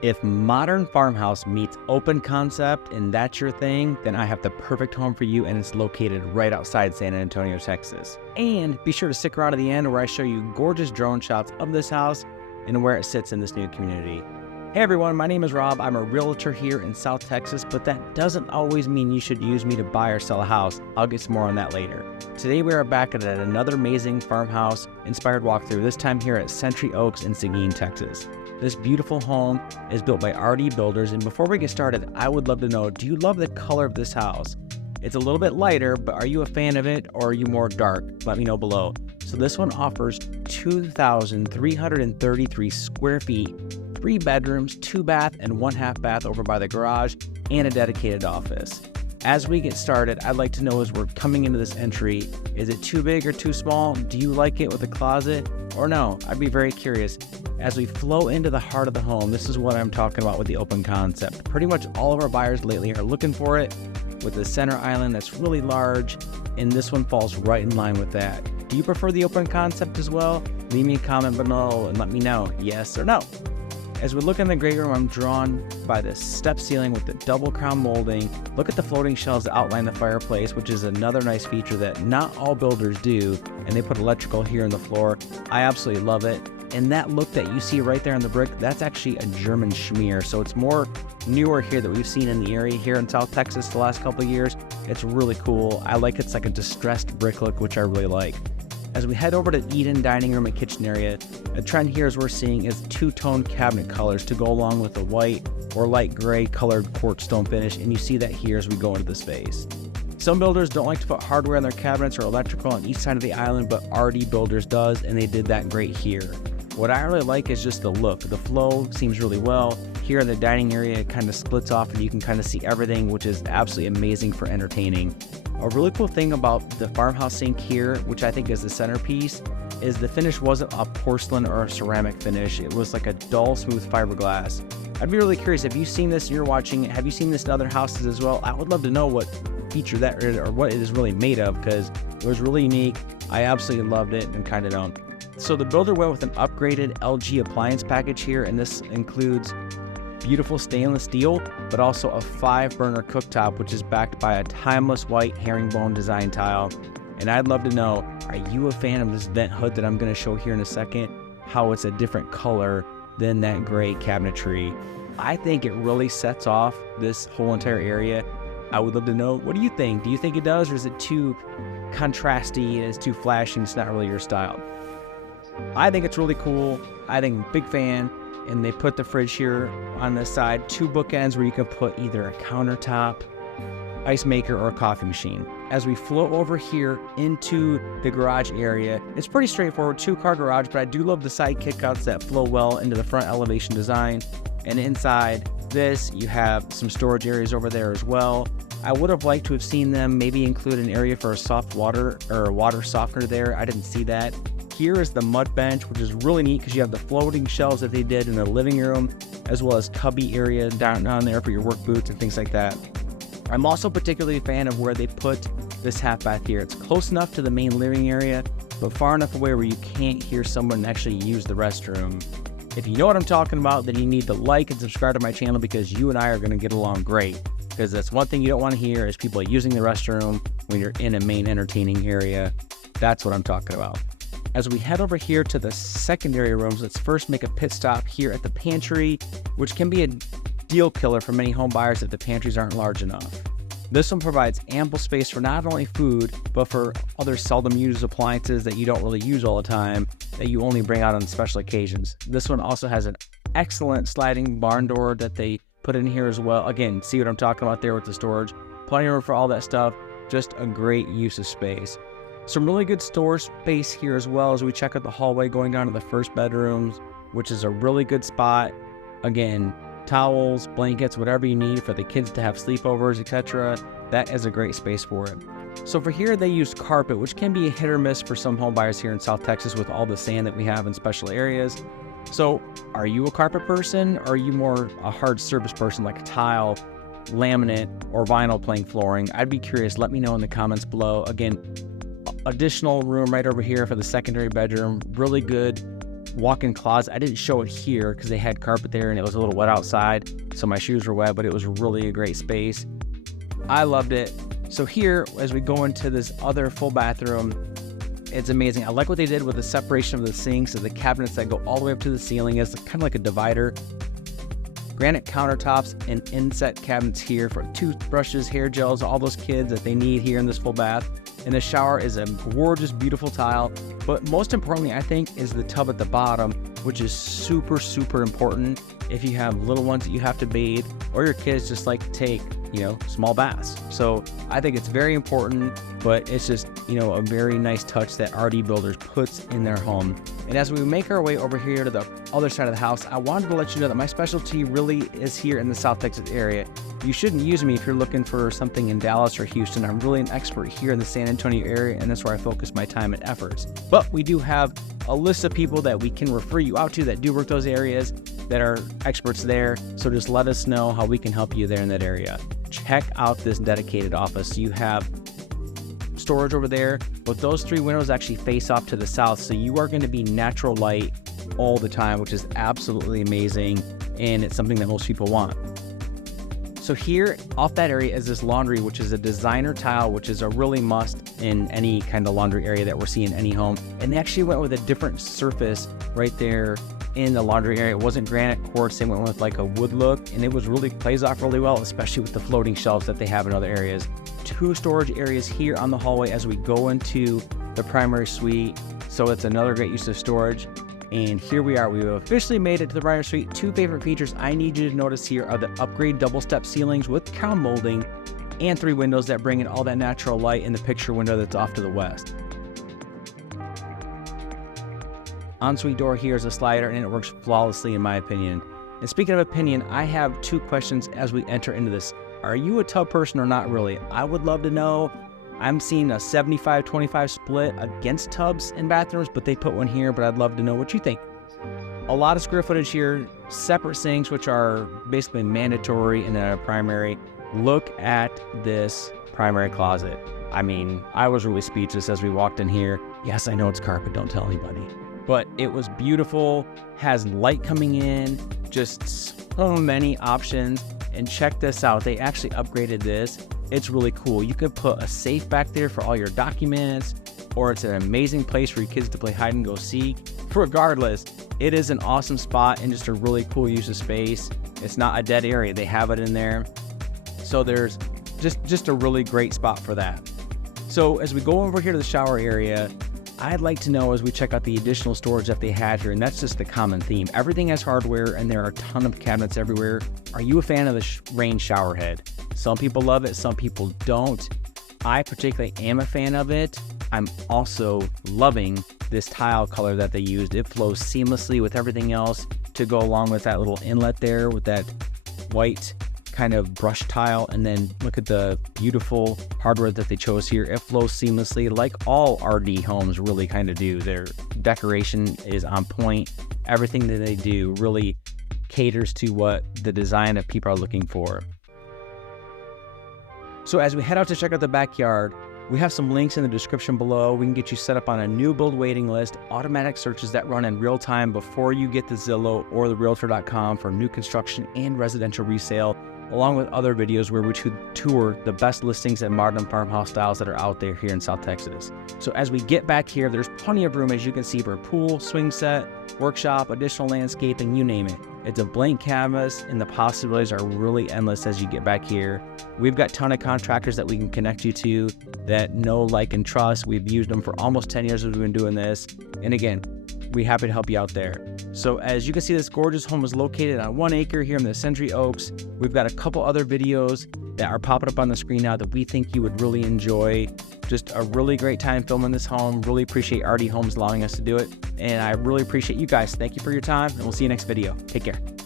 If modern farmhouse meets open concept and that's your thing, then I have the perfect home for you, and it's located right outside San Antonio, Texas. And be sure to stick around to the end where I show you gorgeous drone shots of this house and where it sits in this new community. Hey everyone, my name is Rob. I'm a realtor here in South Texas, but that doesn't always mean you should use me to buy or sell a house. I'll get some more on that later. Today we are back at another amazing farmhouse inspired walkthrough, this time here at Century Oaks in Seguin, Texas. This beautiful home is built by RD Builders, and before we get started, I would love to know, do you love the color of this house? It's a little bit lighter, but are you a fan of it, or are you more dark? Let me know below. So this one offers 2,333 square feet, 3 bedrooms, 2 bath, and 1 half bath over by the garage, and a dedicated office. As we get started, I'd like to know as we're coming into this entry, is it too big or too small? Do you like it with a closet or no? I'd be very curious. As we flow into the heart of the home, this is what I'm talking about with the open concept. Pretty much all of our buyers lately are looking for it, with the center island that's really large, and this one falls right in line with that. Do you prefer the open concept as well? Leave me a comment below and let me know, yes or no. As we look in the great room, I'm drawn by this step ceiling with the double crown molding. Look at the floating shelves that outline the fireplace, which is another nice feature that not all builders do, and they put electrical here in the floor. I absolutely love it. And that look that you see right there on the brick, that's actually a German schmear. So it's more newer here that we've seen in the area here in South Texas the last couple of years. It's really cool. I like it's like a distressed brick look, which I really like. As we head over to Eden dining room and kitchen area, a trend here as we're seeing is two-tone cabinet colors to go along with the white or light gray colored quartz stone finish, and you see that here as we go into the space. Some builders don't like to put hardware in their cabinets or electrical on each side of the island, but RD Builders does, and they did that great here. What I really like is just the look. The flow seems really well. Here in the dining area, it kind of splits off and you can kind of see everything, which is absolutely amazing for entertaining. A really cool thing about the farmhouse sink here, which I think is the centerpiece, is the finish wasn't a porcelain or a ceramic finish. It was like a dull, smooth fiberglass. I'd be really curious, have you seen this and you're watching it? Have you seen this in other houses as well? I would love to know what feature that is or what it is really made of, because it was really unique. I absolutely loved it and kind of don't. So the builder went with an upgraded LG appliance package here, and this includes beautiful stainless steel, but also a 5-burner cooktop, which is backed by a timeless white herringbone design tile. And I'd love to know, are you a fan of this vent hood that I'm going to show here in a second? How it's a different color than that gray cabinetry. I think it really sets off this whole entire area. I would love to know, what do you think? Do you think it does, or is it too contrasty and it's too flashy and it's not really your style? I think it's really cool. I think I'm a big fan. And they put the fridge here on the side, 2 bookends where you can put either a countertop, ice maker, or a coffee machine. As we flow over here into the garage area, it's pretty straightforward, 2-car garage, but I do love the side kickouts that flow well into the front elevation design. And inside this, you have some storage areas over there as well. I would have liked to have seen them maybe include an area for a soft water or a water softener there. I didn't see that. Here is the mud bench, which is really neat because you have the floating shelves that they did in the living room, as well as cubby area down there for your work boots and things like that. I'm also particularly a fan of where they put this half bath here. It's close enough to the main living area, but far enough away where you can't hear someone actually use the restroom. If you know what I'm talking about, then you need to like and subscribe to my channel, because you and I are going to get along great. Because that's one thing you don't want to hear is people using the restroom when you're in a main entertaining area. That's what I'm talking about. As we head over here to the secondary rooms, let's first make a pit stop here at the pantry, which can be a deal killer for many home buyers if the pantries aren't large enough. This one provides ample space for not only food, but for other seldom used appliances that you don't really use all the time, that you only bring out on special occasions. This one also has an excellent sliding barn door that they put in here as well. Again, see what I'm talking about there with the storage. Plenty of room for all that stuff. Just a great use of space. Some really good storage space here as well as we check out the hallway going down to the first bedrooms, which is a really good spot. Again, towels, blankets, whatever you need for the kids to have sleepovers, etc. That is a great space for it. So for here, they use carpet, which can be a hit or miss for some home buyers here in South Texas with all the sand that we have in special areas. So are you a carpet person, or are you more a hard surface person like tile, laminate, or vinyl plank flooring? I'd be curious. Let me know in the comments below. Again, additional room right over here for the secondary bedroom. Really good walk-in closet. I didn't show it here because they had carpet there and it was a little wet outside, so my shoes were wet, but it was really a great space. I loved it. So here, as we go into this other full bathroom, it's amazing. I like what they did with the separation of the sinks and the cabinets that go all the way up to the ceiling. It's kind of like a divider. Granite countertops and inset cabinets here for toothbrushes, hair gels, all those kids that they need here in this full bath. And the shower is a gorgeous, beautiful tile. But most importantly, I think, is the tub at the bottom, which is super, super important if you have little ones that you have to bathe, or your kids just like to take, small baths. So I think it's very important, but it's just, a very nice touch that RD Builders puts in their home. And as we make our way over here to the other side of the house, I wanted to let you know that my specialty really is here in the South Texas area. You shouldn't use me if you're looking for something in Dallas or Houston. I'm really an expert here in the San Antonio area, and that's where I focus my time and efforts. But we do have a list of people that we can refer you out to that do work those areas, that are experts there. So just let us know how we can help you there in that area. Check out this dedicated office. You have storage over there, but those 3 windows actually face off to the south, so you are going to be natural light all the time, which is absolutely amazing, and it's something that most people want. So here off that area is this laundry, which is a designer tile, which is a really must in any kind of laundry area that we're seeing in any home. And they actually went with a different surface right there in the laundry area. It wasn't granite quartz, they went with like a wood look, and it was really plays off really well, especially with the floating shelves that they have in other areas. 2 storage areas here on the hallway as we go into the primary suite, so it's another great use of storage. And here we are, we've officially made it to the primary suite. 2 favorite features I need you to notice here are the upgrade double step ceilings with crown molding, and 3 windows that bring in all that natural light in the picture window that's off to the west. Ensuite door here is a slider, and it works flawlessly in my opinion. And speaking of opinion, I have 2 questions as we enter into this. Are you a tub person or not really? I would love to know. I'm seeing a 75-25 split against tubs in bathrooms, but they put one here, but I'd love to know what you think. A lot of square footage here, separate sinks, which are basically mandatory in a primary. Look at this primary closet. I mean, I was really speechless as we walked in here. Yes, I know it's carpet, don't tell anybody. But it was beautiful, has light coming in, just so many options. And check this out, they actually upgraded this. It's really cool. You could put a safe back there for all your documents, or it's an amazing place for your kids to play hide and go seek. Regardless, it is an awesome spot and just a really cool use of space. It's not a dead area, they have it in there. So there's just a really great spot for that. So as we go over here to the shower area, I'd like to know as we check out the additional storage that they had here, and that's just the common theme. Everything has hardware and there are a ton of cabinets everywhere. Are you a fan of the rain shower head? Some people love it, some people don't. I particularly am a fan of it. I'm also loving this tile color that they used. It flows seamlessly with everything else to go along with that little inlet there with that white kind of brush tile, and then look at the beautiful hardware that they chose here. It flows seamlessly like all RD homes really kind of do. Their decoration is on point. Everything that they do really caters to what the design that people are looking for. So as we head out to check out the backyard, we have some links in the description below. We can get you set up on a new build waiting list, automatic searches that run in real time before you get the Zillow or the realtor.com for new construction and residential resale, along with other videos where we tour the best listings and modern farmhouse styles that are out there here in South Texas. So as we get back here, there's plenty of room, as you can see, for a pool, swing set, workshop, additional landscaping, you name it. It's a blank canvas, and the possibilities are really endless as you get back here. We've got a ton of contractors that we can connect you to that know, like, and trust. We've used them for almost 10 years as we've been doing this. And again, we're happy to help you out there. So as you can see, this gorgeous home is located on 1 acre here in the Century Oaks. We've got a couple other videos that are popping up on the screen now that we think you would really enjoy. Just a really great time filming this home. Really appreciate RD Homes allowing us to do it. And I really appreciate you guys. Thank you for your time, and we'll see you next video. Take care.